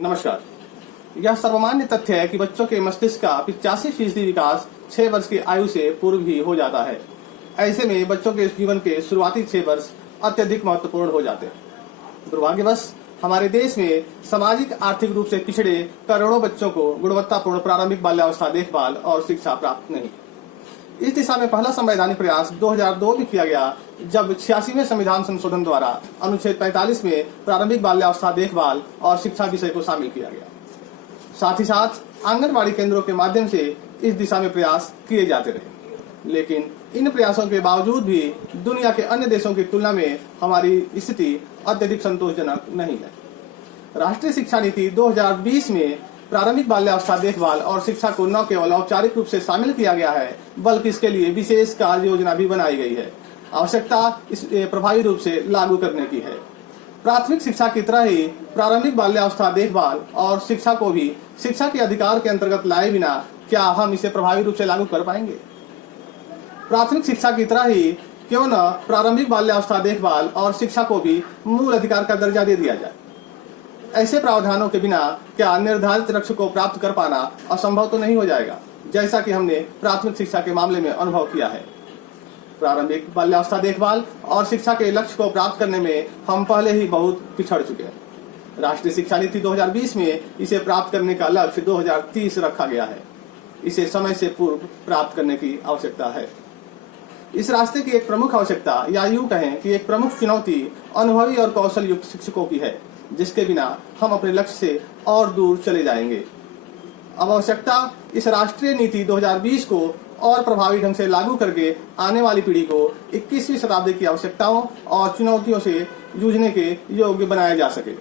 नमस्कार। यह सर्वमान्य तथ्य है कि बच्चों के मस्तिष्क का 85% विकास 6 वर्ष की आयु से पूर्व ही हो जाता है। ऐसे में बच्चों के जीवन के शुरुआती 6 वर्ष अत्यधिक महत्वपूर्ण हो जाते हैं। दुर्भाग्यवश हमारे देश में सामाजिक आर्थिक रूप से पिछड़े करोड़ों बच्चों को गुणवत्तापूर्ण प्रारंभिक बाल्यावस्था देखभाल और शिक्षा प्राप्त नहीं। इस दिशा में पहला संवैधानिक प्रयास 2002 में किया गया, जब 86वें संविधान संशोधन द्वारा अनुच्छेद 45 में प्रारंभिक बाल्यावस्था देखभाल और शिक्षा विषय को शामिल किया गया। साथ ही साथ आंगनबाड़ी केंद्रों के माध्यम से इस दिशा में प्रयास किए जाते रहे, लेकिन इन प्रयासों के बावजूद भी दुनिया के अन्य देशों की तुलना में हमारी स्थिति अत्यधिक संतोषजनक नहीं है। राष्ट्रीय शिक्षा नीति 2020 में प्रारंभिक बाल्यावस्था देखभाल और शिक्षा को न केवल औपचारिक रूप से शामिल किया गया है, बल्कि इसके लिए विशेष कार्य योजना भी बनाई गई है। आवश्यकता इस प्रभावी रूप से लागू करने की है। प्राथमिक शिक्षा की तरह ही प्रारंभिक बाल्यावस्था देखभाल और शिक्षा को भी शिक्षा के अधिकार के अंतर्गत लाए बिना क्या हम इसे प्रभावी रूप से लागू कर पाएंगे? प्राथमिक शिक्षा की तरह ही क्यों न प्रारंभिक बाल्यावस्था देखभाल और शिक्षा को भी मूल अधिकार का दर्जा दे दिया जाए। ऐसे प्रावधानों के बिना क्या निर्धारित लक्ष्य को प्राप्त कर पाना असंभव तो नहीं हो जाएगा, जैसा कि हमने प्राथमिक शिक्षा के मामले में अनुभव किया है। प्रारंभिक बाल्यावस्था देखभाल और शिक्षा के लक्ष्य को प्राप्त करने में हम पहले ही बहुत पिछड़ चुके हैं। राष्ट्रीय शिक्षा नीति 2020 में इसे प्राप्त करने का लक्ष्य 2030 रखा गया है। इसे समय से पूर्व प्राप्त करने की आवश्यकता है। इस रास्ते की एक प्रमुख आवश्यकता, या यूं कहें कि एक प्रमुख चुनौती, अनुभवी और कौशल युक्त शिक्षकों की है, जिसके बिना हम अपने लक्ष्य से और दूर चले जाएंगे। अब आवश्यकता इस राष्ट्रीय नीति 2020 को और प्रभावी ढंग से लागू करके आने वाली पीढ़ी को 21वीं शताब्दी की आवश्यकताओं और चुनौतियों से जूझने के योग्य बनाया जा सके।